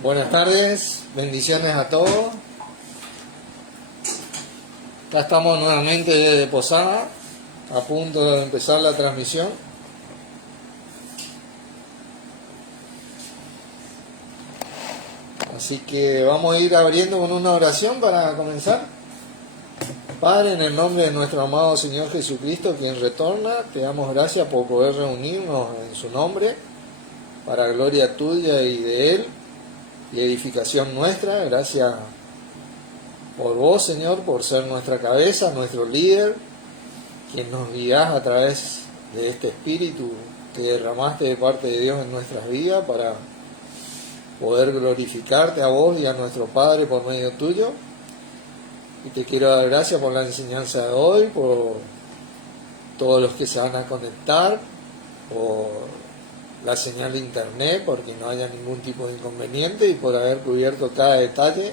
Buenas tardes, bendiciones a todos. Acá estamos nuevamente desde Posada, a punto de empezar la transmisión. Así que vamos a ir abriendo con una oración para comenzar. Padre, en el nombre de nuestro amado Señor Jesucristo, quien retorna, te damos gracias por poder reunirnos en su nombre, para gloria tuya y de Él, y edificación nuestra. Gracias por vos, Señor, por ser nuestra cabeza, nuestro líder, quien nos guías a través de este Espíritu que derramaste de parte de Dios en nuestras vidas para poder glorificarte a vos y a nuestro Padre por medio tuyo. Y te quiero dar gracias por la enseñanza de hoy, por todos los que se van a conectar, por la señal de internet, porque no haya ningún tipo de inconveniente, y por haber cubierto cada detalle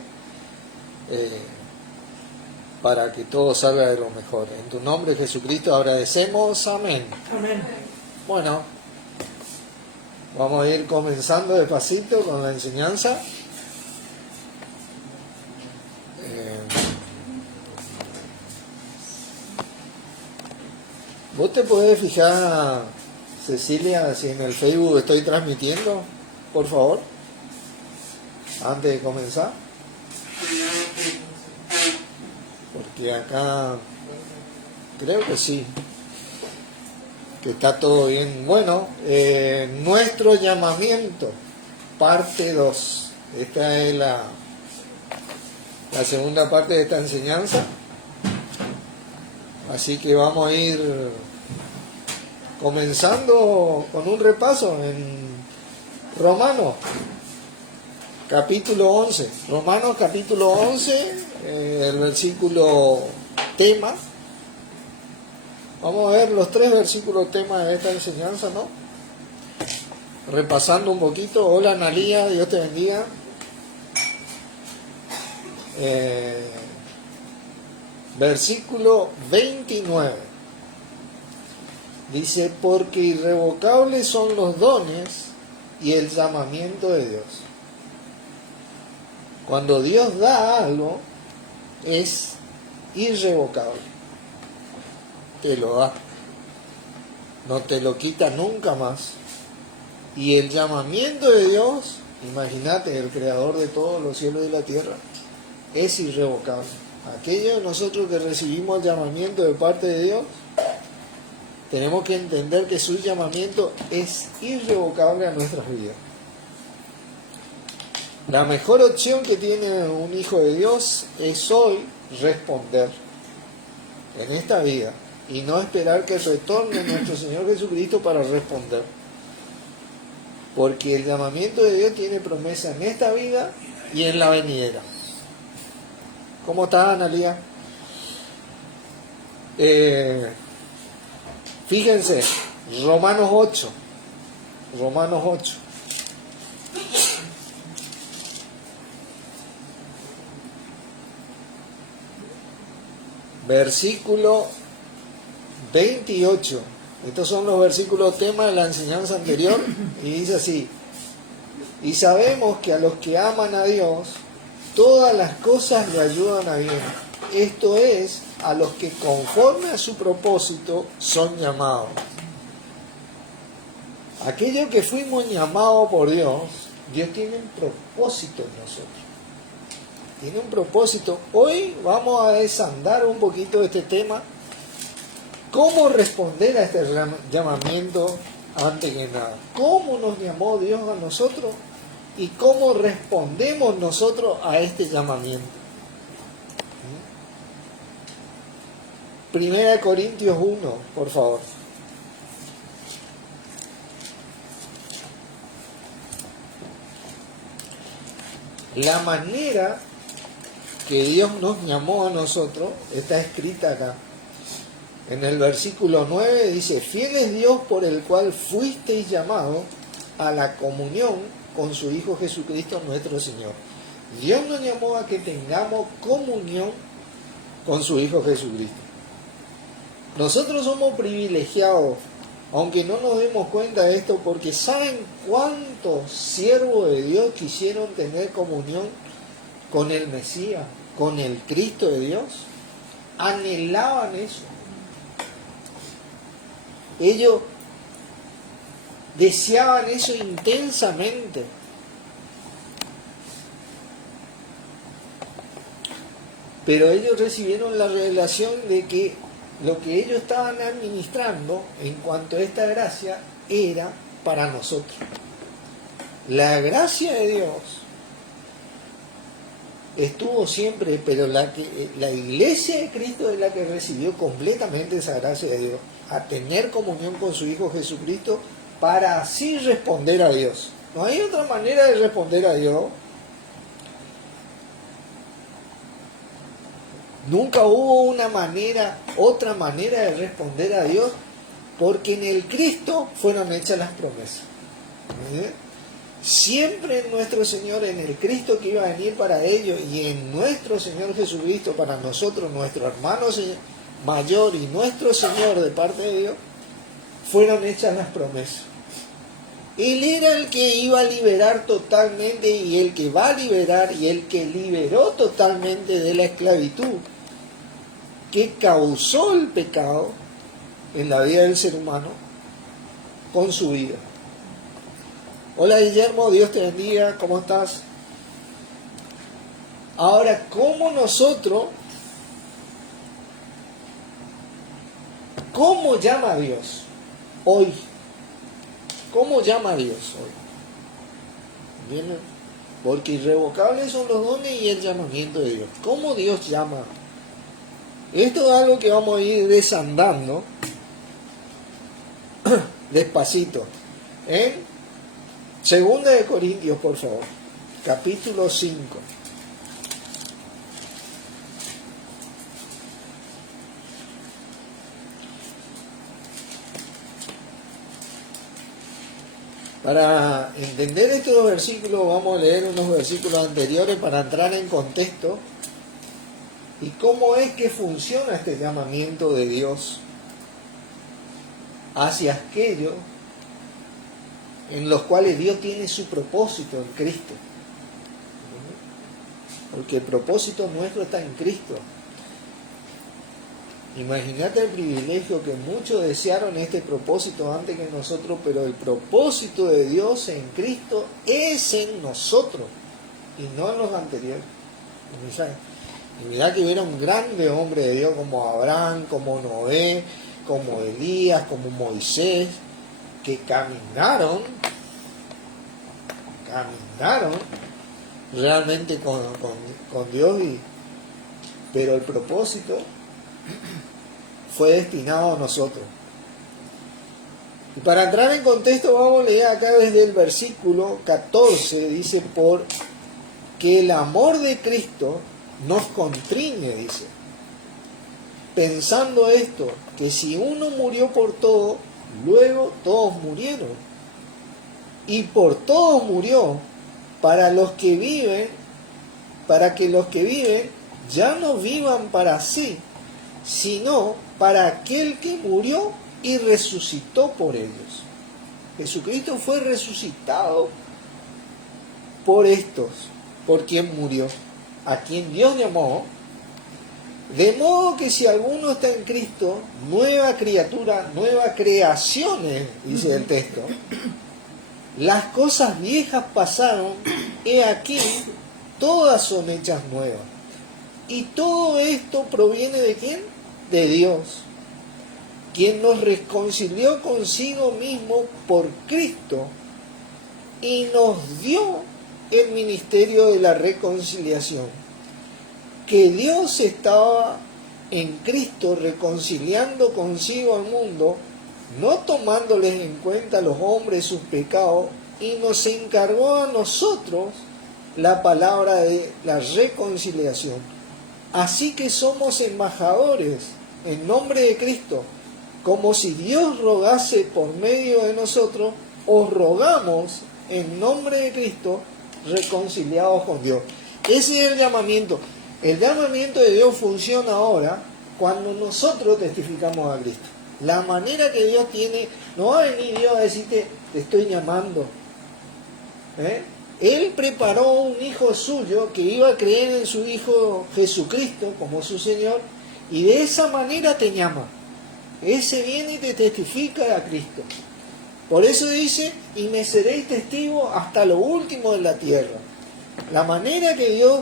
para que todo salga de lo mejor. En tu nombre, Jesucristo, agradecemos. Amén. Amén. Bueno, vamos a ir comenzando despacito con la enseñanza. ¿Vos te podés fijar, Cecilia, si en el Facebook estoy transmitiendo, por favor? Antes de comenzar. Porque acá creo que sí, que está todo bien. Bueno, nuestro llamamiento, parte 2. Esta es la segunda parte de esta enseñanza. Así que vamos a ir comenzando con un repaso en Romanos capítulo 11. Romanos capítulo 11, el versículo tema. Vamos a ver los 3 versículos tema de esta enseñanza, ¿no? Repasando un poquito. Hola Analía, Dios te bendiga. Versículo 29. Dice, porque irrevocables son los dones y el llamamiento de Dios. Cuando Dios da algo, es irrevocable. Te lo da. No te lo quita nunca más. Y el llamamiento de Dios, imagínate, el creador de todos los cielos y la tierra, es irrevocable. Aquellos de nosotros que recibimos el llamamiento de parte de Dios, tenemos que entender que su llamamiento es irrevocable a nuestras vidas. La mejor opción que tiene un hijo de Dios es hoy responder en esta vida y no esperar que retorne nuestro Señor Jesucristo para responder. Porque el llamamiento de Dios tiene promesa en esta vida y en la venidera. ¿Cómo está, Analia? Fíjense, Romanos 8. Romanos 8. Versículo 28. Estos son los versículos tema de la enseñanza anterior. Y dice así: y sabemos que a los que aman a Dios, todas las cosas le ayudan a bien. Esto es, a los que conforme a su propósito son llamados. Aquellos que fuimos llamados por Dios, Dios tiene un propósito en nosotros. Tiene un propósito. Hoy vamos a desandar un poquito este tema. ¿Cómo responder a este llamamiento antes que nada? ¿Cómo nos llamó Dios a nosotros? ¿Y cómo respondemos nosotros a este llamamiento? 1 Corintios 1, por favor. La manera que Dios nos llamó a nosotros está escrita acá. En el versículo 9 dice: fiel es Dios por el cual fuisteis llamados a la comunión con su Hijo Jesucristo nuestro Señor. Dios nos llamó a que tengamos comunión con su Hijo Jesucristo. Nosotros somos privilegiados, Aunque no nos demos cuenta de esto, porque ¿saben cuántos siervos de Dios quisieron tener comunión con el Mesías, con el Cristo de Dios? Anhelaban eso. Ellos deseaban eso intensamente. Pero ellos recibieron la revelación de que lo que ellos estaban administrando en cuanto a esta gracia era para nosotros. La gracia de Dios estuvo siempre, pero la iglesia de Cristo es la que recibió completamente esa gracia de Dios, a tener comunión con su Hijo Jesucristo para así responder a Dios. No hay otra manera de responder a Dios. Nunca hubo otra manera de responder a Dios, porque en el Cristo fueron hechas las promesas. Siempre en nuestro Señor, en el Cristo que iba a venir para ellos, y en nuestro Señor Jesucristo para nosotros, nuestro hermano mayor y nuestro Señor de parte de Dios, fueron hechas las promesas. Él era el que iba a liberar totalmente, y el que va a liberar, y el que liberó totalmente de la esclavitud que causó el pecado en la vida del ser humano con su vida. Hola Guillermo, Dios te bendiga, ¿cómo estás? Ahora, ¿cómo llama a Dios hoy? ¿Cómo llama a Dios hoy? ¿Bien? Porque irrevocables son los dones y el llamamiento de Dios. ¿Cómo Dios llama? Esto es algo que vamos a ir desandando despacito. En 2 de Corintios, por favor, capítulo 5. Para entender estos versículos vamos a leer unos versículos anteriores para entrar en contexto y cómo es que funciona este llamamiento de Dios hacia aquellos en los cuales Dios tiene su propósito en Cristo. Porque el propósito nuestro está en Cristo. Imagínate el privilegio que muchos desearon este propósito antes que nosotros, pero el propósito de Dios en Cristo es en nosotros y no en los anteriores. Y mirá que hubieron grandes hombres de Dios como Abraham, como Noé, como Elías, como Moisés, que caminaron realmente con Dios, pero el propósito fue destinado a nosotros. Y para entrar en contexto vamos a leer acá desde el versículo 14, dice, porque el amor de Cristo nos constriñe, dice, pensando esto, que si uno murió por todo, luego todos murieron. Y por todos murió, para que los que viven ya no vivan para sí, sino para aquel que murió y resucitó por ellos. Jesucristo fue resucitado por estos, por quien murió, a quien Dios llamó. De modo que si alguno está en Cristo, nueva criatura, nueva creación, dice el texto. Las cosas viejas pasaron, he aquí, todas son hechas nuevas. Y todo esto proviene ¿de quién? De Dios, quien nos reconcilió consigo mismo por Cristo y nos dio el ministerio de la reconciliación. Que Dios estaba en Cristo reconciliando consigo al mundo, no tomándoles en cuenta a los hombres sus pecados, y nos encargó a nosotros la palabra de la reconciliación. Así que somos embajadores en nombre de Cristo, como si Dios rogase por medio de nosotros, os rogamos en nombre de Cristo, reconciliados con Dios. Ese es el llamamiento. El llamamiento de Dios funciona ahora cuando nosotros testificamos a Cristo. La manera que Dios tiene No va a venir Dios a decirte, te estoy llamando. Él preparó un hijo suyo que iba a creer en su Hijo Jesucristo como su Señor, y de esa manera te llama. Ese viene y te testifica a Cristo. Por eso dice, y me seréis testigo hasta lo último de la tierra. La manera que Dios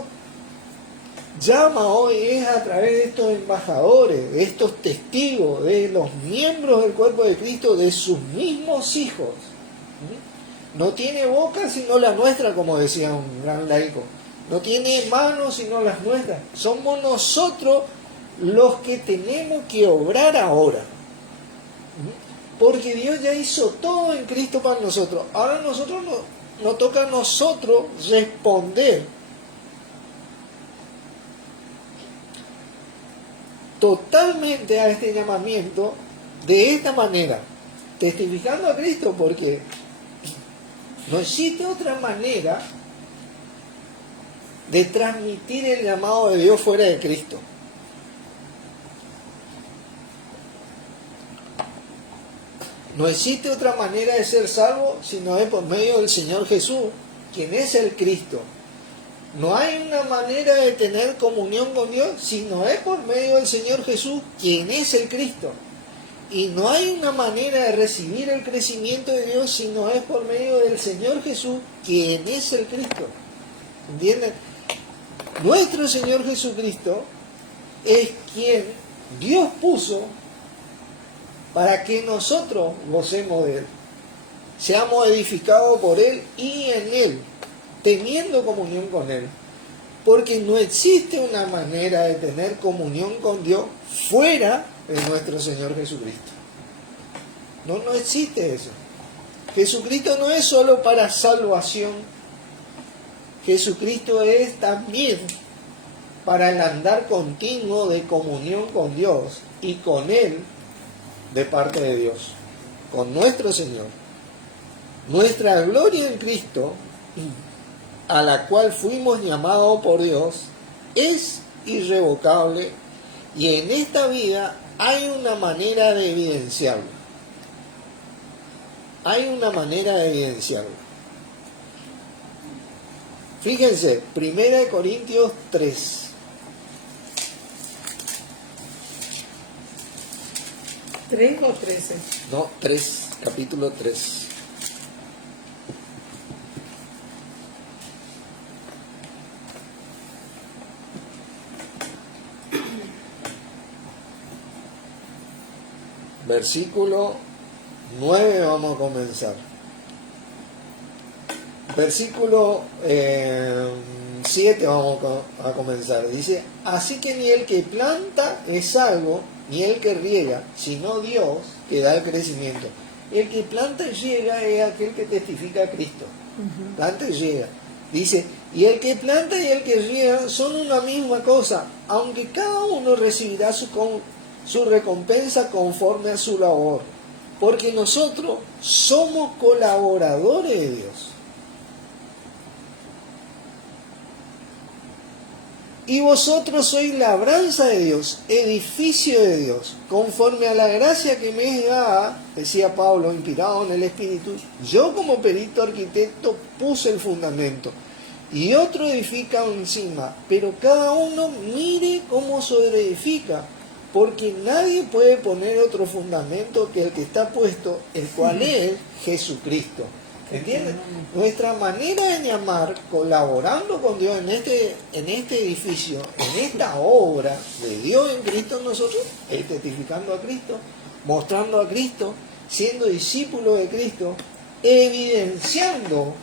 llama hoy es a través de estos embajadores, de estos testigos, de los miembros del cuerpo de Cristo, de sus mismos hijos. No tiene boca sino la nuestra, como decía un gran laico. No tiene manos sino las nuestras. Somos nosotros los que tenemos que obrar ahora. Porque Dios ya hizo todo en Cristo para nosotros. Ahora nos toca a nosotros responder totalmente a este llamamiento de esta manera, testificando a Cristo, porque no existe otra manera de transmitir el llamado de Dios fuera de Cristo. No existe otra manera de ser salvo si no es por medio del Señor Jesús, quien es el Cristo. No hay una manera de tener comunión con Dios si no es por medio del Señor Jesús, quien es el Cristo. Y no hay una manera de recibir el crecimiento de Dios si no es por medio del Señor Jesús, quien es el Cristo. ¿Entienden? Nuestro Señor Jesucristo es quien Dios puso para que nosotros gocemos de Él, seamos edificados por Él y en Él, teniendo comunión con Él. Porque no existe una manera de tener comunión con Dios fuera de nuestro Señor Jesucristo. No existe eso. Jesucristo no es solo para salvación. Jesucristo es también para el andar continuo de comunión con Dios y con Él de parte de Dios, con nuestro Señor. Nuestra gloria en Cristo, a la cual fuimos llamados por Dios, es irrevocable, y en esta vida hay una manera de evidenciarlo. Hay una manera de evidenciarlo. Fíjense, 1 Corintios 3. ¿3 o 13? No, 3, capítulo 3. Versículo 9 vamos a comenzar. Versículo 7 vamos a comenzar. Dice, así que ni el que planta es salvo, ni el que riega, sino Dios que da el crecimiento. El que planta y riega es aquel que testifica a Cristo. Planta y riega. Dice, y el que planta y el que riega son una misma cosa, aunque cada uno recibirá su recompensa conforme a su labor, porque nosotros somos colaboradores de Dios. Y vosotros sois labranza de Dios, edificio de Dios, conforme a la gracia que me es dada, decía Pablo, inspirado en el Espíritu. Yo como perito arquitecto puse el fundamento, y otro edifica encima, pero cada uno mire cómo sobreedifica, porque nadie puede poner otro fundamento que el que está puesto, el cual es Jesucristo. ¿Entienden? Nuestra manera de llamar, colaborando con Dios en este edificio, en esta obra de Dios en Cristo en nosotros, es testificando a Cristo, mostrando a Cristo, siendo discípulos de Cristo, evidenciando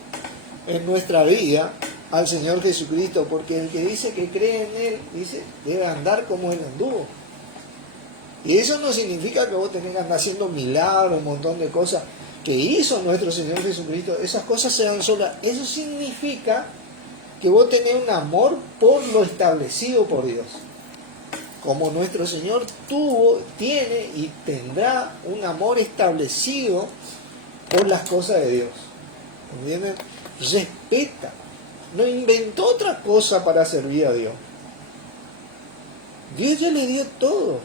en nuestra vida al Señor Jesucristo, porque el que dice que cree en Él, dice, debe andar como Él anduvo. Y eso no significa que vos tenés que andar haciendo milagros, un montón de cosas que hizo nuestro Señor Jesucristo, esas cosas se dan solas. Eso significa que vos tenés un amor por lo establecido por Dios. Como nuestro Señor tiene y tendrá un amor establecido por las cosas de Dios. ¿Entienden? Respeta. No inventó otra cosa para servir a Dios. Dios ya le dio todo.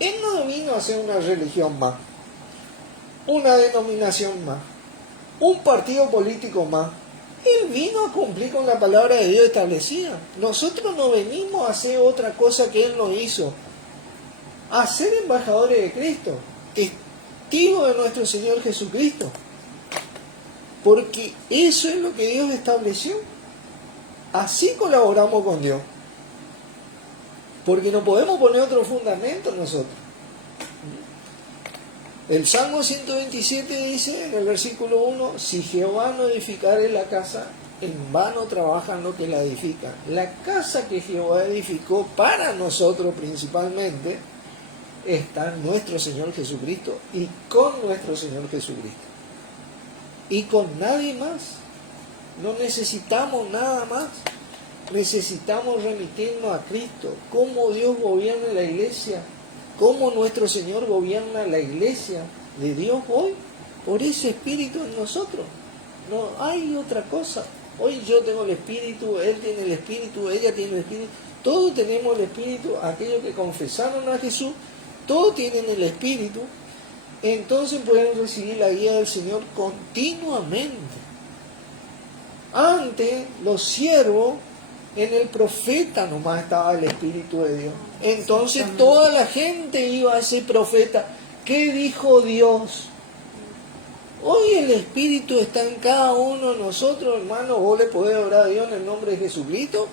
Él no vino a hacer una religión más, una denominación más, un partido político más. Él vino a cumplir con la palabra de Dios establecida. Nosotros no venimos a hacer otra cosa que Él no hizo. A ser embajadores de Cristo, testigos de nuestro Señor Jesucristo. Porque eso es lo que Dios estableció. Así colaboramos con Dios. Porque no podemos poner otro fundamento nosotros. El Salmo 127 dice en el versículo 1, si Jehová no edificare la casa, en vano trabajan los que la edifican. La casa que Jehová edificó para nosotros principalmente está en nuestro Señor Jesucristo y con nuestro Señor Jesucristo. Y con nadie más. No necesitamos nada más. Necesitamos remitirnos a Cristo. Cómo Dios gobierna la iglesia. Cómo nuestro Señor gobierna la iglesia de Dios hoy. Por ese Espíritu en nosotros. No hay otra cosa. Hoy yo tengo el Espíritu, Él tiene el Espíritu, ella tiene el Espíritu. Todos tenemos el Espíritu. Aquellos que confesaron a Jesús, todos tienen el Espíritu. Entonces pueden recibir la guía del Señor continuamente. Antes, los siervos, en el profeta nomás estaba el Espíritu de Dios. Entonces toda la gente iba a ese profeta. ¿Qué dijo Dios? Hoy el Espíritu está en cada uno de nosotros, hermano. Vos le podés orar a Dios en el nombre de Jesucristo,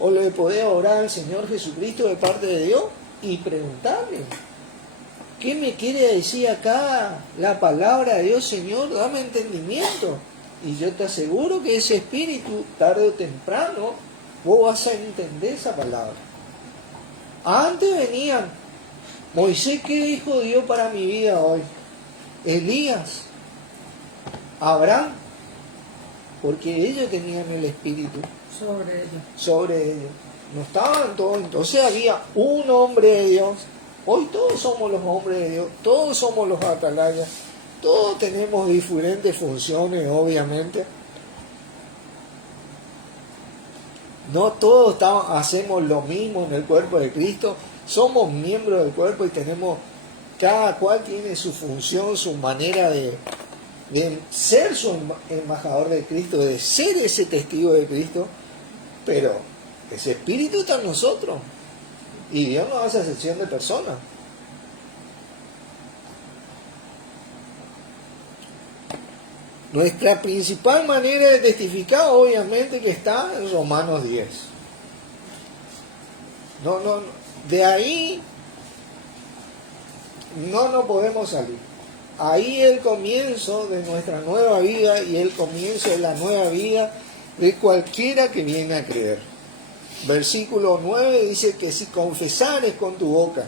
o le podés orar al Señor Jesucristo de parte de Dios y preguntarle, ¿qué me quiere decir acá la palabra de Dios, Señor? Dame entendimiento. Y yo te aseguro que ese Espíritu, tarde o temprano, vos vas a entender esa palabra. Antes venían, Moisés, ¿qué dijo Dios para mi vida hoy? Elías, Abraham, porque ellos tenían el Espíritu sobre ellos. No estaban todos, entonces había un hombre de Dios. Hoy todos somos los hombres de Dios, todos somos los atalayas, todos tenemos diferentes funciones, obviamente. No todos hacemos lo mismo en el cuerpo de Cristo, somos miembros del cuerpo y tenemos, cada cual tiene su función, su manera de ser su embajador de Cristo, de ser ese testigo de Cristo, pero ese Espíritu está en nosotros y Dios no hace excepción de personas. Nuestra principal manera de testificar, obviamente, que está en Romanos 10. De ahí no podemos salir. Ahí el comienzo de nuestra nueva vida y el comienzo de la nueva vida de cualquiera que viene a creer. Versículo 9 dice que si confesares con tu boca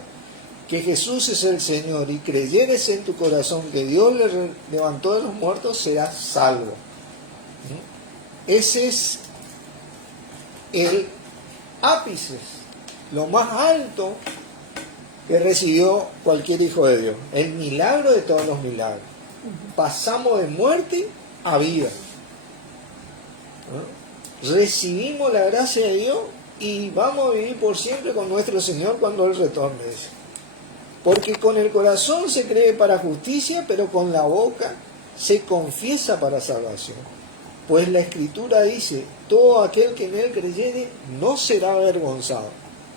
que Jesús es el Señor y creyeres en tu corazón que Dios le levantó de los muertos, serás salvo. Ese es el ápice, lo más alto que recibió cualquier hijo de Dios. El milagro de todos los milagros. Pasamos de muerte a vida. Recibimos la gracia de Dios y vamos a vivir por siempre con nuestro Señor cuando Él retorne. Porque con el corazón se cree para justicia, pero con la boca se confiesa para salvación. Pues la Escritura dice, todo aquel que en Él creyere no será avergonzado.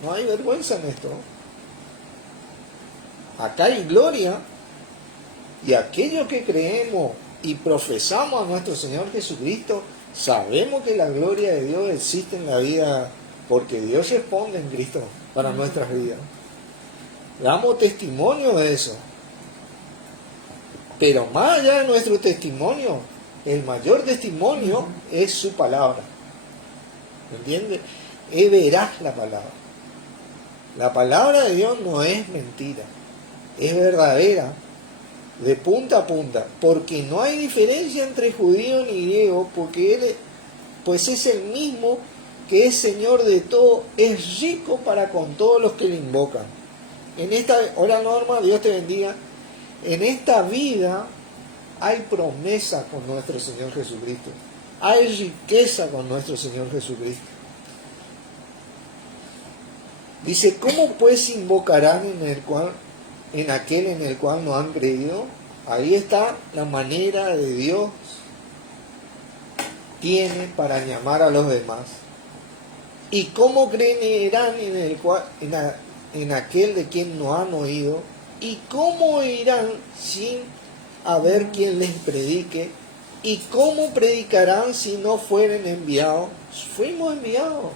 No hay vergüenza en esto. Acá hay gloria, y aquellos que creemos y profesamos a nuestro Señor Jesucristo, sabemos que la gloria de Dios existe en la vida, porque Dios responde en Cristo para nuestras vidas. Damos testimonio de eso. Pero más allá de nuestro testimonio, el mayor testimonio es su palabra. ¿Me entiendes? Es veraz la palabra. La palabra de Dios no es mentira. Es verdadera, de punta a punta. Porque no hay diferencia entre judío ni griego, porque Él pues es el mismo que es Señor de todo, es rico para con todos los que le invocan. En esta, hola Norma, Dios te bendiga. En esta vida hay promesa con nuestro Señor Jesucristo. Hay riqueza con nuestro Señor Jesucristo. Dice, ¿cómo pues invocarán en el cual en aquel en el cual no han creído. Ahí está la manera de Dios tiene para llamar a los demás. ¿Y cómo creerán en aquel de quien no han oído? ¿Y cómo oirán sin haber quien les predique? ¿Y cómo predicarán si no fueren enviados? Fuimos enviados.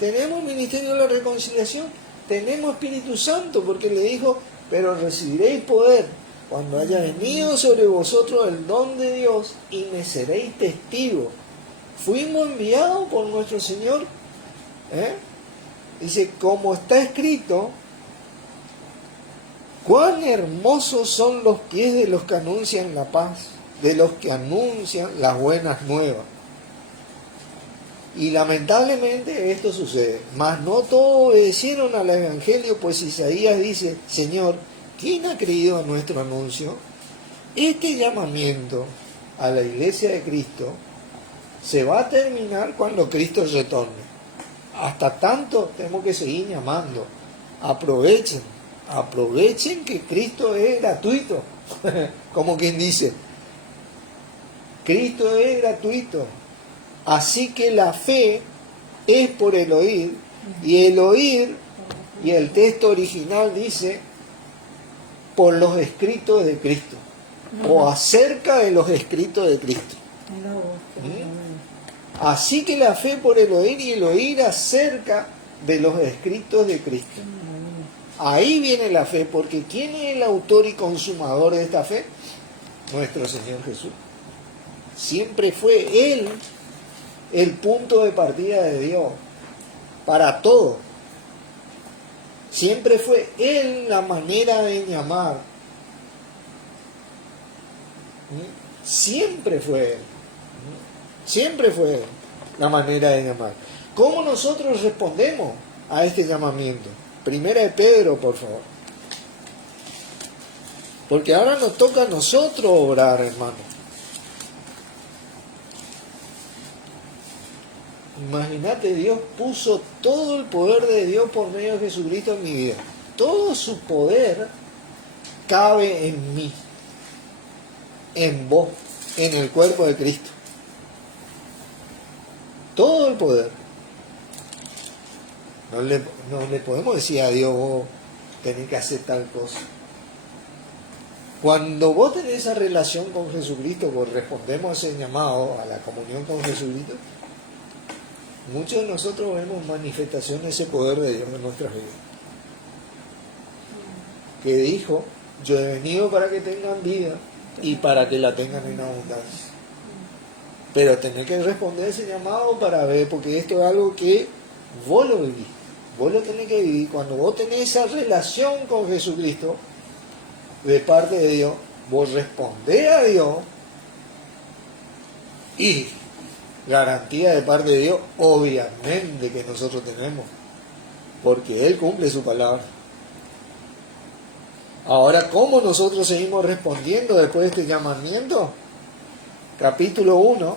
Tenemos ministerio de la reconciliación. Tenemos Espíritu Santo, porque le dijo, pero recibiréis poder cuando haya venido sobre vosotros el don de Dios y me seréis testigos. Fuimos enviados por nuestro Señor. Dice, como está escrito, cuán hermosos son los pies de los que anuncian la paz, de los que anuncian las buenas nuevas. Y lamentablemente esto sucede, mas no todos obedecieron al Evangelio, pues Isaías dice, Señor, ¿quién ha creído a nuestro anuncio? Este llamamiento a la iglesia de Cristo se va a terminar cuando Cristo retorne. Hasta tanto tenemos que seguir llamando. Aprovechen que Cristo es gratuito. Como quien dice, Cristo es gratuito. Así que la fe es por el oír, y el oír, y el texto original dice, por los escritos de Cristo, o acerca de los escritos de Cristo. Así que la fe por el oír, y el oír acerca de los escritos de Cristo. Ahí viene la fe, porque ¿quién es el autor y consumador de esta fe? Nuestro Señor Jesús. Siempre fue Él el punto de partida de Dios para todo. Siempre fue Él la manera de llamar. Siempre fue Él. Siempre fue Él la manera de llamar. ¿Cómo nosotros respondemos a este llamamiento? Primera de Pedro, por favor. Porque ahora nos toca a nosotros obrar, hermano. Imagínate, Dios puso todo el poder de Dios por medio de Jesucristo en mi vida. Todo su poder cabe en mí, en vos, en el cuerpo de Cristo. Todo el poder. No le podemos decir a Dios, vos tenés que hacer tal cosa. Cuando vos tenés esa relación con Jesucristo, correspondemos a ese llamado, a la comunión con Jesucristo, muchos de nosotros vemos manifestación de ese poder de Dios en nuestras vidas. Que dijo, yo he venido para que tengan vida y para que la tengan en abundancia. Pero tenés que responder a ese llamado para ver, porque esto es algo que vos lo vivís. Vos lo tenés que vivir. Cuando vos tenés esa relación con Jesucristo, de parte de Dios, vos respondés a Dios y garantía de parte de Dios, obviamente que nosotros tenemos, porque Él cumple su palabra. Ahora, ¿cómo nosotros seguimos respondiendo después de este llamamiento? Capítulo 1,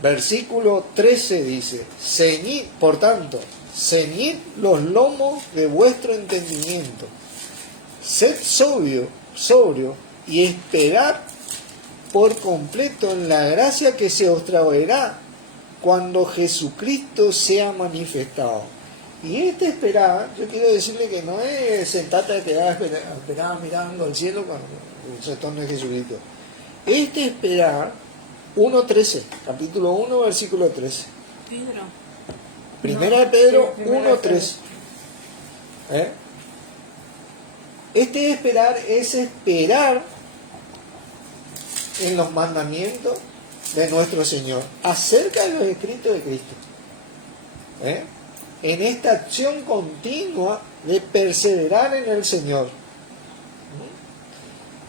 versículo 13 dice, ceñid, por tanto, ceñid los lomos de vuestro entendimiento, sed sobrio y esperad por completo en la gracia que se os traerá cuando Jesucristo sea manifestado. Y este esperar, yo quiero decirle que no es sentarte a quedar esperar mirando al cielo cuando el retorno de Jesucristo. Este esperar, 1.13, capítulo 1, versículo 13. Pedro. Primera de Pedro Sí, primera de 1.13. Este esperar es esperar en los mandamientos de nuestro Señor, acerca de los escritos de Cristo. En esta acción continua de perseverar en el Señor.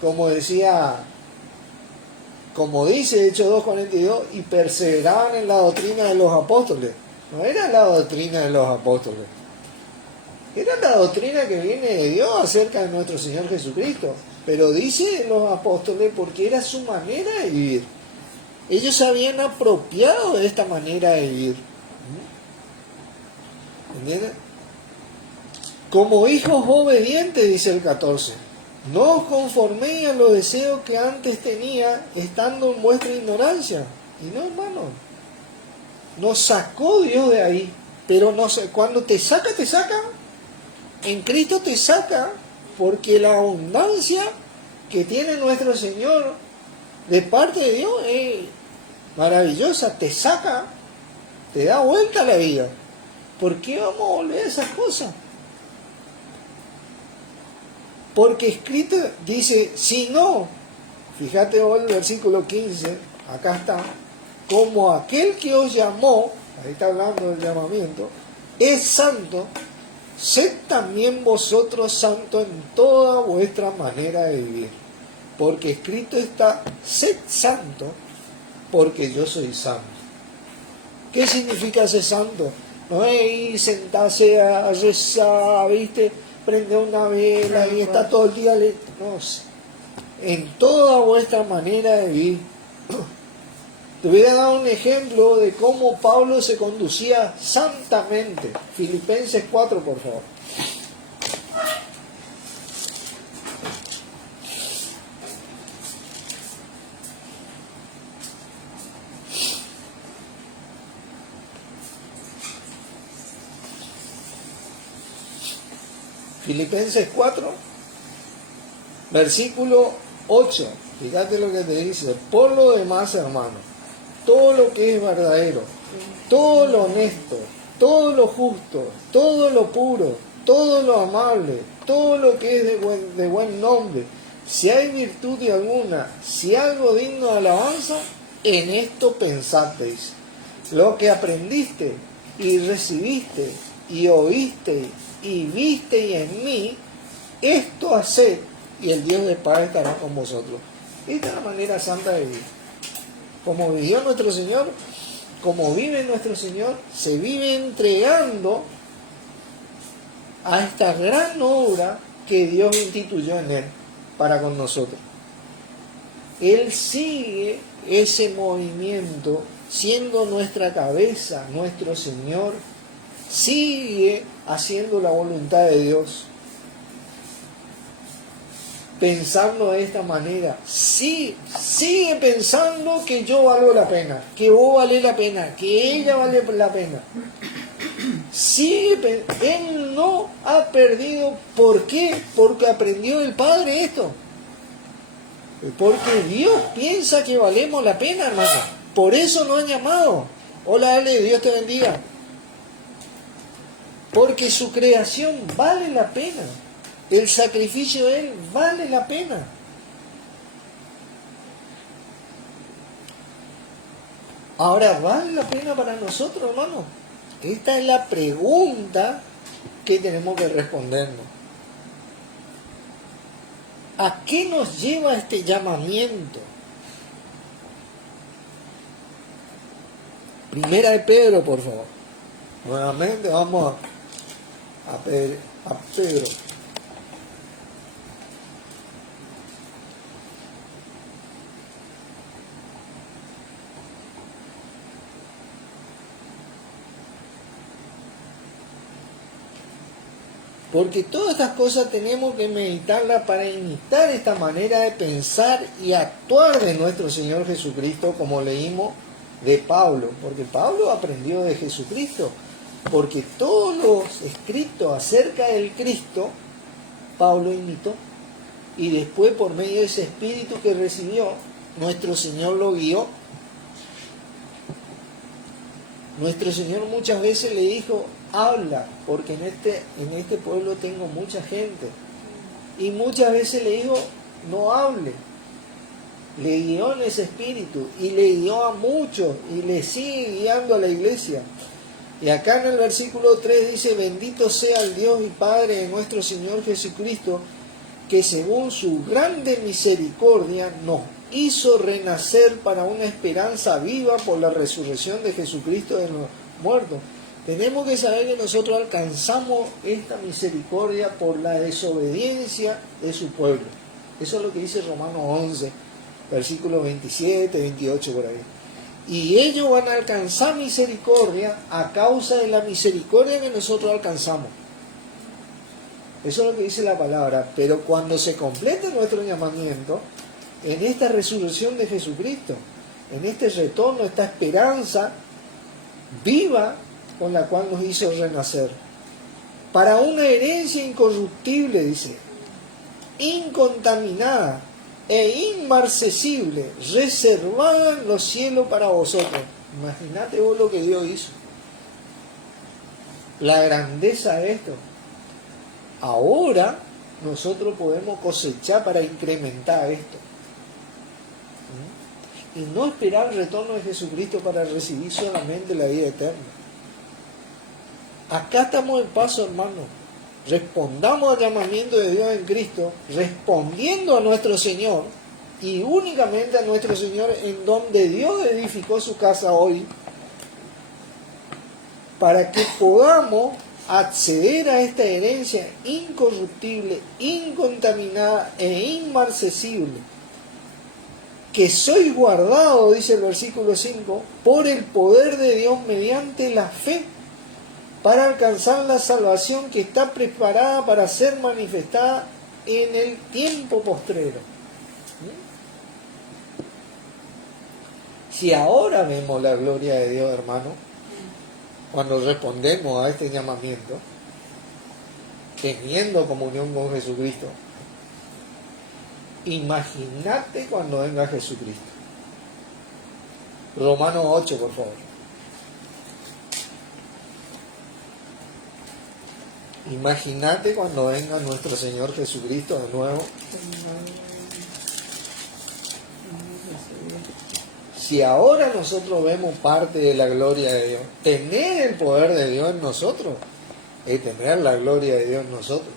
Como dice Hechos 2.42, y perseveraban en la doctrina de los apóstoles. No era la doctrina de los apóstoles, era la doctrina que viene de Dios acerca de nuestro Señor Jesucristo. Pero dice los apóstoles porque era su manera de vivir. Ellos se habían apropiado de esta manera de vivir. ¿Entienden? Como hijos obedientes, dice el 14, no os conforméis a los deseos que antes tenía, estando en vuestra ignorancia. Y no, hermano, nos sacó Dios de ahí. Pero no sé, cuando te saca, en Cristo te saca, porque la abundancia que tiene nuestro Señor de parte de Dios es maravillosa, te saca, te da vuelta la vida. ¿Por qué vamos a volver a esas cosas? Porque escrito dice, si no, fíjate hoy el versículo 15, acá está, como aquel que os llamó, ahí está hablando del llamamiento, es santo, sed también vosotros santos en toda vuestra manera de vivir. Porque escrito está, sed santo, porque yo soy santo. ¿Qué significa ser santo? No es ir, sentarse a rezar, ¿viste? Prende una vela y está todo el día. No, en toda vuestra manera de vivir. Te voy a dar un ejemplo de cómo Pablo se conducía santamente. Filipenses 4, por favor. Filipenses 4, versículo 8. Fíjate lo que te dice. Por lo demás, hermano, todo lo que es verdadero, todo lo honesto, todo lo justo, todo lo puro, todo lo amable, todo lo que es de buen nombre, si hay virtud alguna, si algo digno de alabanza, en esto pensasteis. Lo que aprendiste y recibiste y oíste y visteis en mí, esto haced, y el Dios de paz estará con vosotros. Esta es la manera santa de vivir. Como vivió nuestro Señor, como vive nuestro Señor, se vive entregando a esta gran obra que Dios instituyó en Él para con nosotros. Él sigue ese movimiento siendo nuestra cabeza, nuestro Señor, sigue haciendo la voluntad de Dios. Pensando de esta manera, sí, sigue pensando que yo valgo la pena, que vos vale la pena, que ella vale la pena. Él no ha perdido. ¿Por qué? Porque aprendió del Padre esto. Porque Dios piensa que valemos la pena, hermano. Por eso nos han llamado. Hola Ale, Dios te bendiga. Porque su creación vale la pena. El sacrificio de Él vale la pena. Ahora, ¿vale la pena para nosotros, hermano? Esta es la pregunta que tenemos que respondernos. ¿A qué nos lleva este llamamiento? Primera de Pedro, por favor. Nuevamente vamos a Pedro. Porque todas estas cosas tenemos que meditarlas para imitar esta manera de pensar y actuar de nuestro Señor Jesucristo, como leímos de Pablo. Porque Pablo aprendió de Jesucristo. Porque todos los escritos acerca del Cristo, Pablo imitó. Y después, por medio de ese espíritu que recibió, nuestro Señor lo guió. Nuestro Señor muchas veces le dijo, habla, porque en este pueblo tengo mucha gente. Y muchas veces le dijo, no hable. Le guió en ese espíritu y le guió a muchos y le sigue guiando a la iglesia. Y acá en el versículo 3 dice, bendito sea el Dios y Padre de nuestro Señor Jesucristo, que según su grande misericordia nos hizo renacer para una esperanza viva por la resurrección de Jesucristo de los muertos. Tenemos que saber que nosotros alcanzamos esta misericordia por la desobediencia de su pueblo. Eso es lo que dice Romanos 11, versículos 27, 28 por ahí. Y ellos van a alcanzar misericordia a causa de la misericordia que nosotros alcanzamos. Eso es lo que dice la palabra. Pero cuando se complete nuestro llamamiento, en esta resurrección de Jesucristo, en este retorno, esta esperanza viva con la cual nos hizo renacer, para una herencia incorruptible, dice, incontaminada e inmarcesible, reservada en los cielos para vosotros. Imagínate vos lo que Dios hizo. La grandeza de esto. Ahora nosotros podemos cosechar para incrementar esto. Y no esperar el retorno de Jesucristo para recibir solamente la vida eterna. Acá estamos en paso, hermano. Respondamos al llamamiento de Dios en Cristo, respondiendo a nuestro Señor, y únicamente a nuestro Señor, en donde Dios edificó su casa hoy, para que podamos acceder a esta herencia incorruptible, incontaminada e inmarcesible, que sois guardados, dice el versículo 5, por el poder de Dios mediante la fe, para alcanzar la salvación que está preparada para ser manifestada en el tiempo postrero. Si ahora vemos la gloria de Dios, hermano, cuando respondemos a este llamamiento, teniendo comunión con Jesucristo, imagínate cuando venga Jesucristo. Romanos 8, por favor. Imagínate cuando venga nuestro Señor Jesucristo de nuevo. Si ahora nosotros vemos parte de la gloria de Dios, tener el poder de Dios en nosotros es tener la gloria de Dios en nosotros.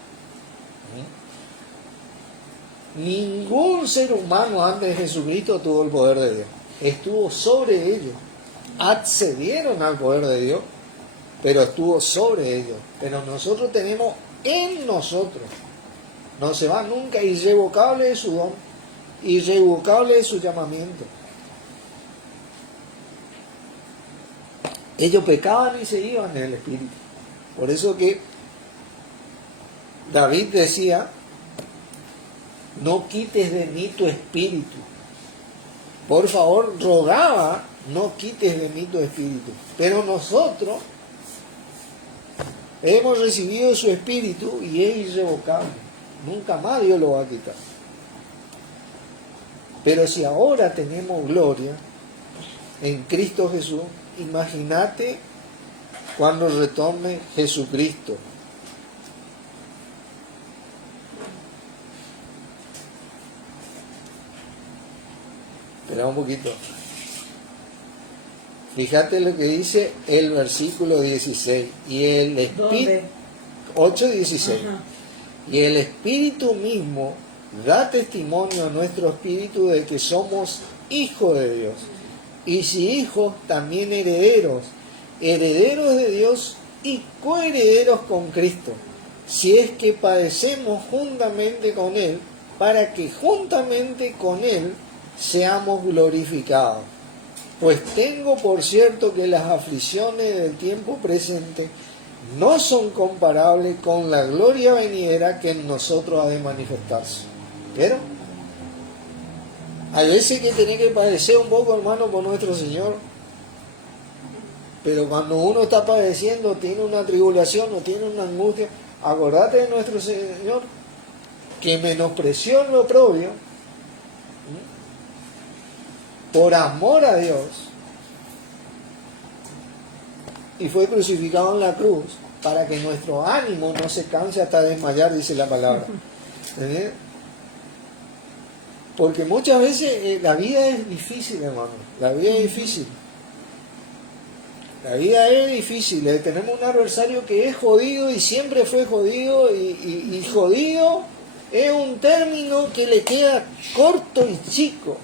Ningún ser humano antes de Jesucristo tuvo el poder de Dios. Estuvo sobre ellos. Accedieron al poder de Dios, pero estuvo sobre ellos. Pero nosotros tenemos en nosotros. No se va nunca, irrevocable de su don, irrevocable de su llamamiento. Ellos pecaban y se iban en el Espíritu. Por eso que David decía, no quites de mí tu Espíritu. Por favor, rogaba, no quites de mí tu Espíritu. Pero nosotros hemos recibido su Espíritu y es irrevocable. Nunca más Dios lo va a quitar. Pero si ahora tenemos gloria en Cristo Jesús, imagínate cuando retorne Jesucristo. Espera un poquito. Fíjate lo que dice el versículo 16. Y el Espíritu 8:16. Y el Espíritu mismo da testimonio a nuestro espíritu de que somos hijos de Dios. Y si hijos, también herederos, herederos de Dios y coherederos con Cristo, si es que padecemos juntamente con Él, para que juntamente con Él seamos glorificados. Pues tengo por cierto que las aflicciones del tiempo presente no son comparables con la gloria venidera que en nosotros ha de manifestarse. Pero hay veces que tiene que padecer un poco, hermano, por nuestro Señor. Pero cuando uno está padeciendo, tiene una tribulación o tiene una angustia, acordate de nuestro Señor, que menospreció lo propio por amor a Dios y fue crucificado en la cruz para que nuestro ánimo no se canse hasta desmayar, dice la palabra. Porque muchas veces la vida es difícil, hermano. La vida es difícil. La vida es difícil. Tenemos un adversario que es jodido y siempre fue jodido. Y jodido es un término que le queda corto y chico.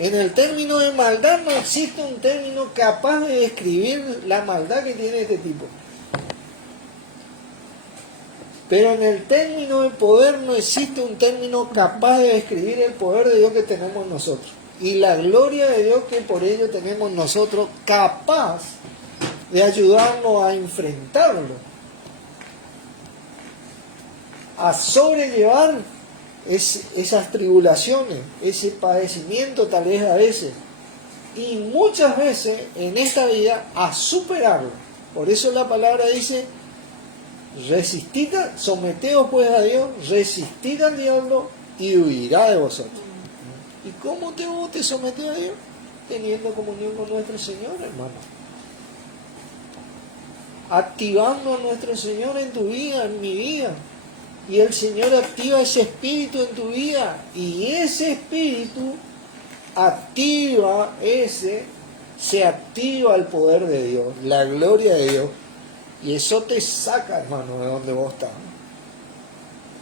En el término de maldad no existe un término capaz de describir la maldad que tiene este tipo. Pero en el término de poder no existe un término capaz de describir el poder de Dios que tenemos nosotros. Y la gloria de Dios que por ello tenemos nosotros, capaz de ayudarnos a enfrentarlo. a sobrellevar esas tribulaciones, ese padecimiento tal vez a veces, y muchas veces en esta vida a superarlo. Por eso la palabra dice, resistid, someteos pues a Dios, resistid al diablo y huirá de vosotros. ¿Y cómo te sometes a Dios? Teniendo comunión con nuestro Señor, hermano. Activando a nuestro Señor en tu vida, en mi vida. Y el Señor activa ese espíritu en tu vida. Y ese espíritu se activa el poder de Dios, la gloria de Dios. Y eso te saca, hermano, de donde vos estás.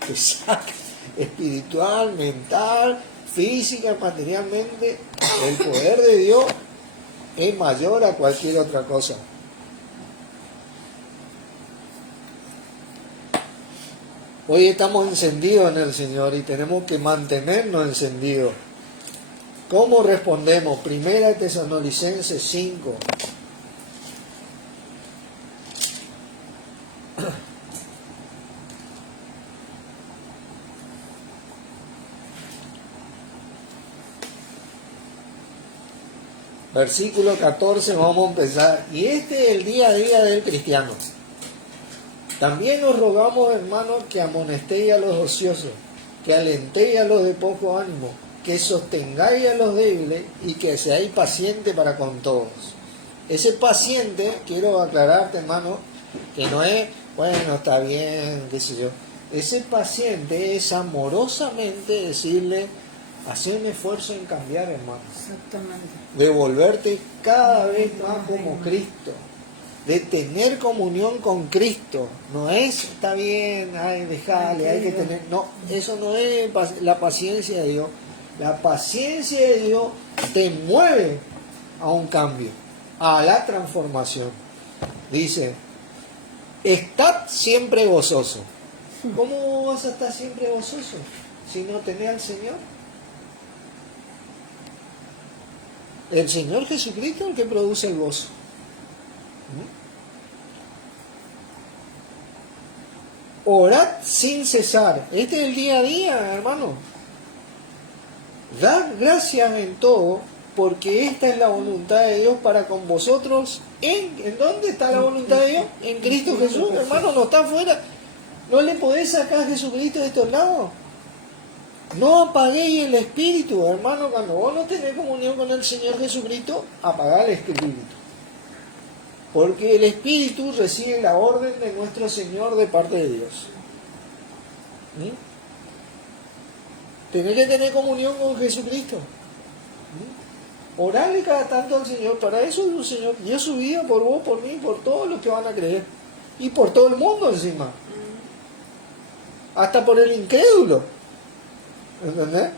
Te saca espiritual, mental, física, materialmente. El poder de Dios es mayor a cualquier otra cosa. Hoy estamos encendidos en el Señor y tenemos que mantenernos encendidos. ¿Cómo respondemos? Primera de Tesalonicenses 5. Versículo 14, vamos a empezar. Y este es el día a día del cristiano. También os rogamos, hermanos, que amonestéis a los ociosos, que alentéis a los de poco ánimo, que sostengáis a los débiles y que seáis pacientes para con todos. Ese paciente, quiero aclararte, hermano, que no es, bueno, está bien, qué sé yo. Ese paciente es amorosamente decirle, hacer un esfuerzo en cambiar, hermano. Exactamente. De volverte cada vez más como Cristo. De tener comunión con Cristo. No es, está bien, ay, déjale, hay que tener... No, eso no es la paciencia de Dios. La paciencia de Dios te mueve a un cambio, a la transformación. Dice, estad siempre gozoso. ¿Cómo vas a estar siempre gozoso si no tenés al Señor? El Señor Jesucristo es el que produce el gozo. Orad sin cesar. Este es el día a día, hermano. Dad gracias en todo, porque esta es la voluntad de Dios para con vosotros. ¿En dónde está la voluntad de Dios? En Cristo Jesús, hermano, no está afuera. No le podés sacar a Jesucristo de estos lados. No apaguéis el espíritu, hermano. Cuando vos no tenés comunión con el Señor Jesucristo, apagá el espíritu. Porque el espíritu recibe la orden de nuestro Señor de parte de Dios. ¿Sí? Tenés que tener comunión con Jesucristo. ¿Sí? Orarle cada tanto al Señor. Para eso el Señor dio su vida por vos, por mí, por todos los que van a creer. Y por todo el mundo encima. Hasta por el incrédulo. ¿Entendés?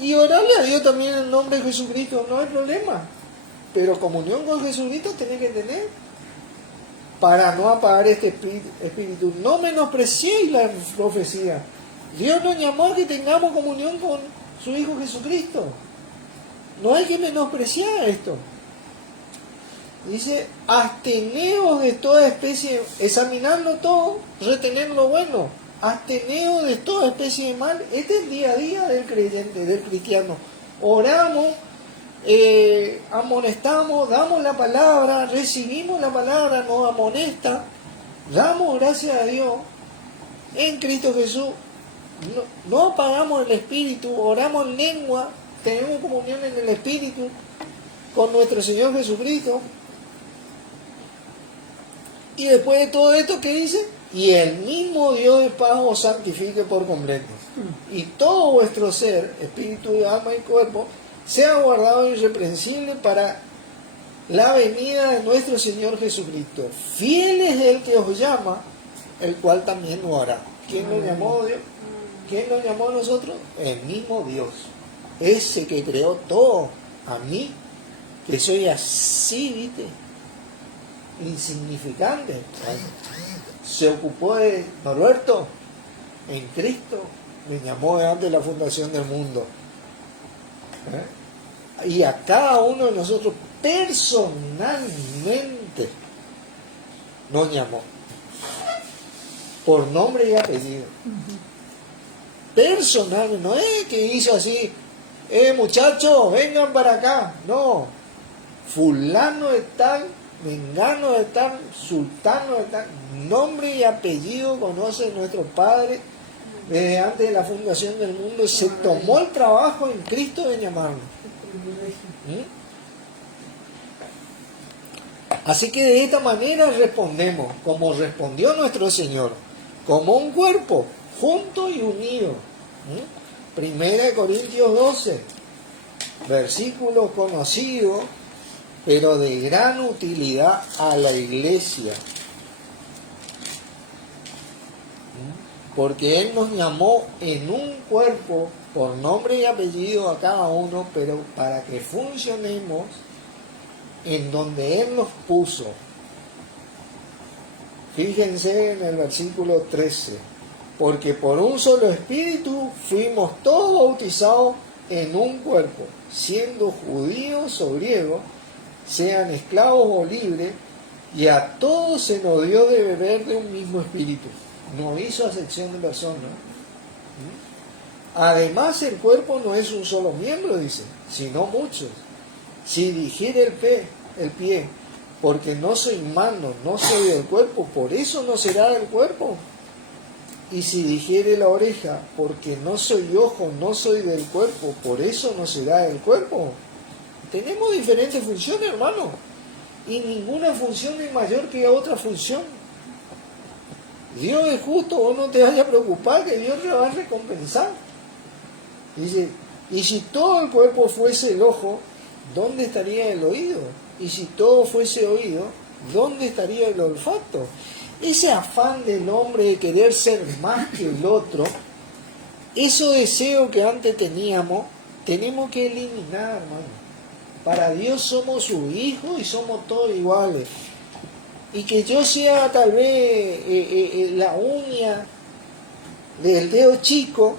Y orarle a Dios también en el nombre de Jesucristo, no hay problema. Pero comunión con Jesucristo tenés que tener para no apagar este espíritu. No menospreciéis la profecía. Dios nos llamó a que tengamos comunión con su Hijo Jesucristo. No hay que menospreciar esto. Dice, absteneos de toda especie, examinarlo todo, retener lo bueno. Absteneos de toda especie de mal. Este es el día a día del creyente, del cristiano. Oramos, amonestamos, damos la palabra, recibimos la palabra, nos amonesta, damos gracias a Dios en Cristo Jesús. No apagamos el espíritu, oramos en lengua, tenemos comunión en el espíritu con nuestro Señor Jesucristo. Y después de todo esto, ¿qué dice? Y el mismo Dios de paz os santifique por completo. Y todo vuestro ser, espíritu, alma y cuerpo, sea guardado irreprensible para la venida de nuestro Señor Jesucristo. Fiel es el que os llama, el cual también lo hará. ¿Quién lo llamó Dios? ¿Quién lo llamó a nosotros? El mismo Dios. Ese que creó todo. A mí, que soy así, ¿viste? Insignificante. Se ocupó de Norberto en Cristo, me llamó antes de la fundación del mundo. Y a cada uno de nosotros personalmente nos llamó. por nombre y apellido. Personal, no es que hizo así, muchachos, vengan para acá. No, fulano de tal, mengano de tal, sultano de tal, nombre y apellido conoce nuestro Padre desde antes de la fundación del mundo. Se tomó el trabajo en Cristo de llamarlo. Así que de esta manera respondemos, como respondió nuestro Señor, como un cuerpo, junto y unido. Primera de Corintios 12, versículo conocido, pero de gran utilidad a la iglesia. Porque Él nos llamó en un cuerpo, por nombre y apellido a cada uno, pero para que funcionemos en donde Él nos puso. Fíjense en el versículo 13. Porque por un solo espíritu fuimos todos bautizados en un cuerpo, siendo judíos o griegos, sean esclavos o libres, y a todos se nos dio de beber de un mismo espíritu. No hizo acepción de personas. Además, el cuerpo no es un solo miembro, dice, sino muchos. Si dijere el pie, porque no soy mano, no soy del cuerpo, por eso no será del cuerpo. Y si dijere la oreja, porque no soy ojo, no soy del cuerpo, por eso no será del cuerpo. Tenemos diferentes funciones, hermano, y ninguna función es mayor que otra función. Dios es justo, vos no te vayas a preocupar, que Dios te va a recompensar. Dice, y si todo el cuerpo fuese el ojo, ¿dónde estaría el oído? Y si todo fuese oído, ¿dónde estaría el olfato? Ese afán del hombre de querer ser más que el otro, esos deseos que antes teníamos, tenemos que eliminar, hermano. Para Dios somos sus hijos y somos todos iguales. Y que yo sea tal vez la uña del dedo chico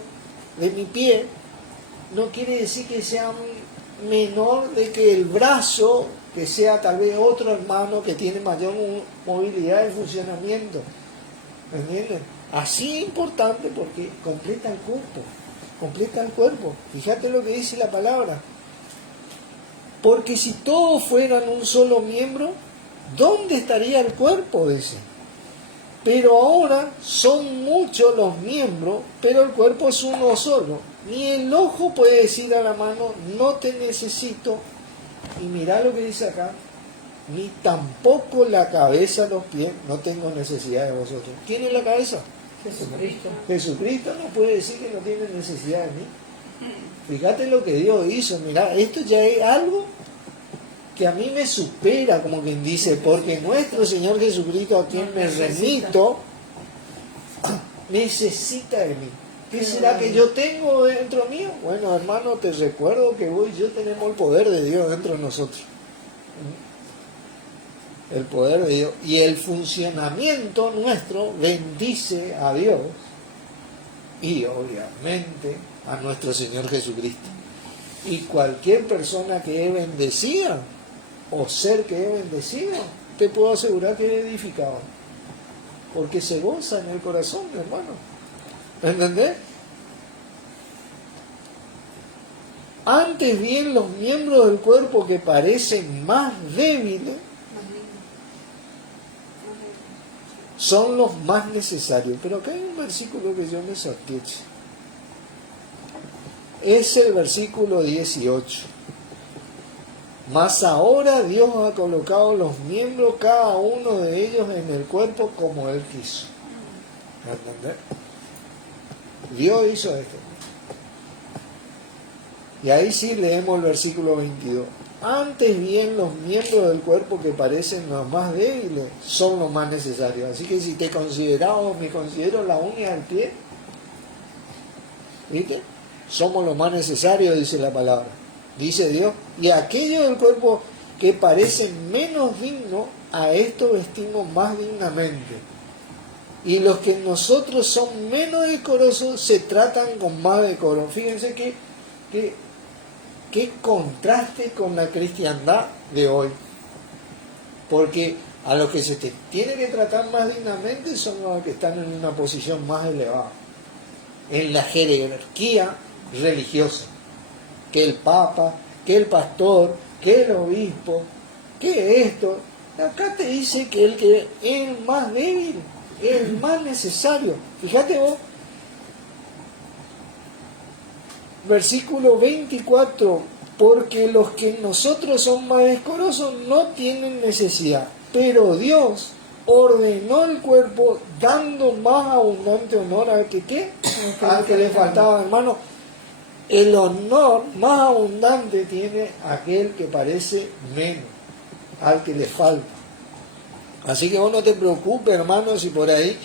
de mi pie, no quiere decir que sea menor de que el brazo, que sea tal vez otro hermano que tiene mayor movilidad de funcionamiento. ¿Me entienden? Así es importante porque completa el cuerpo. Completa el cuerpo. Fíjate lo que dice la palabra. Porque si todos fueran un solo miembro, ¿dónde estaría el cuerpo? Dice. Pero ahora son muchos los miembros, pero el cuerpo es uno solo. Ni el ojo puede decir a la mano, no te necesito. Y mirá lo que dice acá. Ni tampoco la cabeza, los pies, no tengo necesidad de vosotros. ¿Quién es la cabeza? Jesucristo. Jesucristo no puede decir que no tiene necesidad de mí. Fíjate lo que Dios hizo. Mirá, esto ya es algo que a mí me supera, como quien dice, porque nuestro Señor Jesucristo, a quien me remito, necesita de mí. ¿Qué será que yo tengo dentro mío? Bueno, hermano, te recuerdo que vos y yo tenemos el poder de Dios dentro de nosotros. El poder de Dios. Y el funcionamiento nuestro bendice a Dios y obviamente a nuestro Señor Jesucristo. Y cualquier persona que es bendecida o ser que es bendecido, te puedo asegurar que es edificado. Porque se goza en el corazón, mi hermano. ¿Entendés? Antes bien, los miembros del cuerpo que parecen más débiles son los más necesarios. Pero acá hay un versículo que yo me satisface. Es el versículo 18. Mas ahora Dios ha colocado los miembros, cada uno de ellos, en el cuerpo como Él quiso. ¿Entendés? Dios hizo esto. Y ahí sí leemos el versículo 22. Antes bien, los miembros del cuerpo que parecen los más débiles son los más necesarios. Así que si te consideramos, me considero la uña del pie, ¿viste? Somos los más necesarios, dice la palabra. Dice Dios. Y aquellos del cuerpo que parecen menos dignos, a esto vestimos más dignamente. Y los que en nosotros son menos decorosos, se tratan con más decoro. Fíjense qué contraste con la cristiandad de hoy. Porque A los que se te tiene que tratar más dignamente son los que están en una posición más elevada, en la jerarquía religiosa, que el papa, que el pastor, que el obispo, que esto. Acá te dice que el que es el más débil, es el más necesario. Fíjate vos, versículo 24, porque los que en nosotros son más decorosos no tienen necesidad, pero Dios ordenó el cuerpo dando más abundante honor al que ¿qué? Al que le faltaba, hermano. El honor más abundante tiene aquel que parece menos, al que le falta. Así que vos no te preocupes, hermano, si por ahí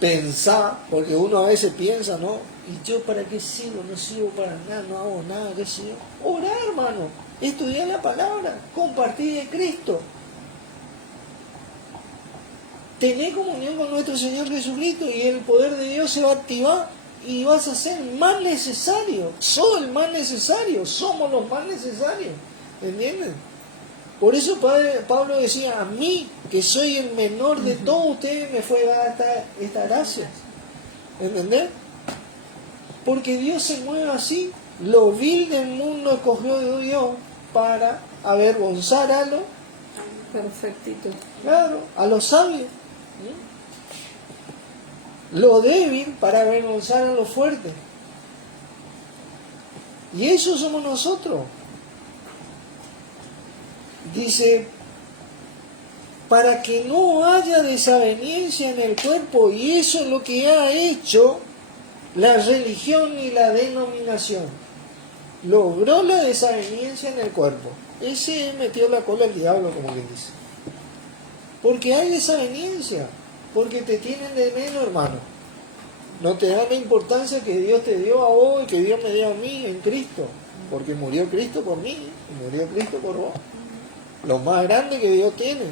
pensá, porque uno a veces piensa, ¿no? ¿Y yo para qué sirvo? No sirvo para nada, no hago nada, qué sé yo. Orá, hermano, estudiar la palabra, compartir de Cristo. Tener comunión con nuestro Señor Jesucristo y el poder de Dios se va a activar y vas a ser más necesario. Sos el más necesario, somos los más necesarios. ¿Entienden? Por eso Pablo decía, a mí, que soy el menor de todos ustedes, me fue dada esta gracia. ¿Entendés? Porque Dios se mueve así. Lo vil del mundo escogió de Dios para avergonzar a los Perfectito. claro, a los sabios. Lo débil para avergonzar a los fuertes. Y eso somos nosotros. Dice, para que no haya desaveniencia en el cuerpo, y eso es lo que ha hecho la religión y la denominación. Logró la desaveniencia en el cuerpo. Ese metió la cola al diablo, como quien dice. Porque hay desaveniencia, porque te tienen de menos, hermano. No te dan la importancia que Dios te dio a vos y que Dios me dio a mí en Cristo. Porque murió Cristo por mí y murió Cristo por vos. Lo más grande que Dios tiene.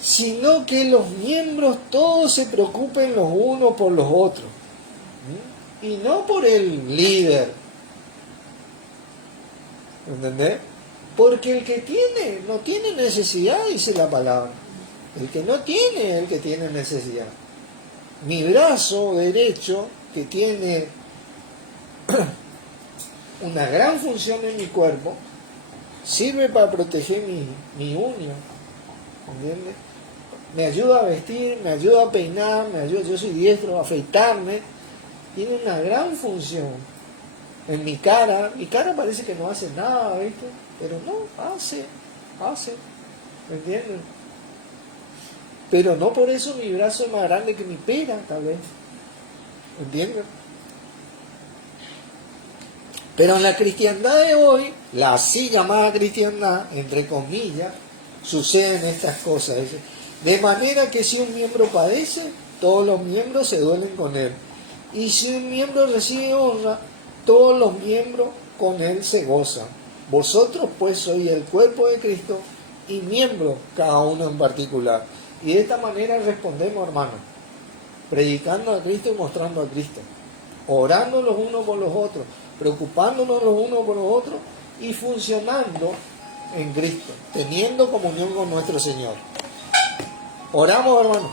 Sino que los miembros todos se preocupen los unos por los otros. Y no por el líder. ¿Entendés? Porque el que tiene, no tiene necesidad, dice la palabra. El que no tiene, es el que tiene necesidad. Mi brazo derecho, que tiene una gran función en mi cuerpo, sirve para proteger mi uña. ¿Entiendes? Me ayuda a vestir, me ayuda a peinar, yo soy diestro, a afeitarme. Tiene una gran función. En mi cara parece que no hace nada, ¿viste? Pero no, hace. ¿Me entiendes? Pero no por eso mi brazo es más grande que mi pera, tal vez. ¿Me entiendes? Pero en la cristiandad de hoy, la así llamada cristiandad, entre comillas, suceden estas cosas. De manera que si un miembro padece, todos los miembros se duelen con él. Y si un miembro recibe honra, todos los miembros con él se gozan. Vosotros pues sois el cuerpo de Cristo y miembros cada uno en particular. Y de esta manera respondemos, hermanos, predicando a Cristo y mostrando a Cristo, orando los unos por los otros, preocupándonos los unos por los otros y funcionando en Cristo, teniendo comunión con nuestro Señor. Oramos, hermanos.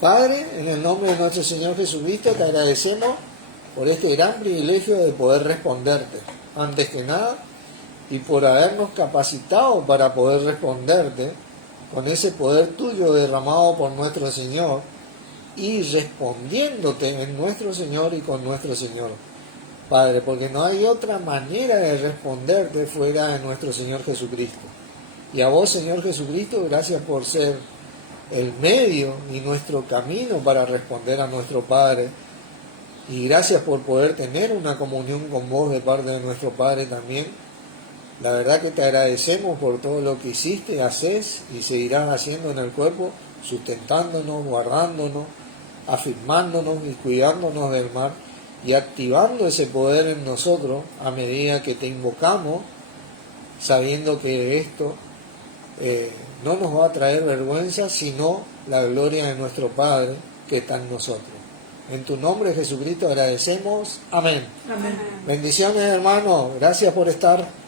Padre, en el nombre de nuestro Señor Jesucristo, te agradecemos por este gran privilegio de poder responderte, antes que nada, y por habernos capacitado para poder responderte con ese poder tuyo derramado por nuestro Señor y respondiéndote en nuestro Señor y con nuestro Señor. Padre, porque no hay otra manera de responderte fuera de nuestro Señor Jesucristo. Y a vos, Señor Jesucristo, gracias por ser el medio y nuestro camino para responder a nuestro Padre. Y gracias por poder tener una comunión con vos de parte de nuestro Padre también. La verdad que te agradecemos por todo lo que hiciste, haces y seguirás haciendo en el cuerpo, sustentándonos, guardándonos, afirmándonos y cuidándonos del mal y activando ese poder en nosotros a medida que te invocamos, sabiendo que esto no nos va a traer vergüenza, sino la gloria de nuestro Padre que está en nosotros. En tu nombre, Jesucristo, agradecemos. Amén. Amén. Bendiciones, hermanos. Gracias por estar.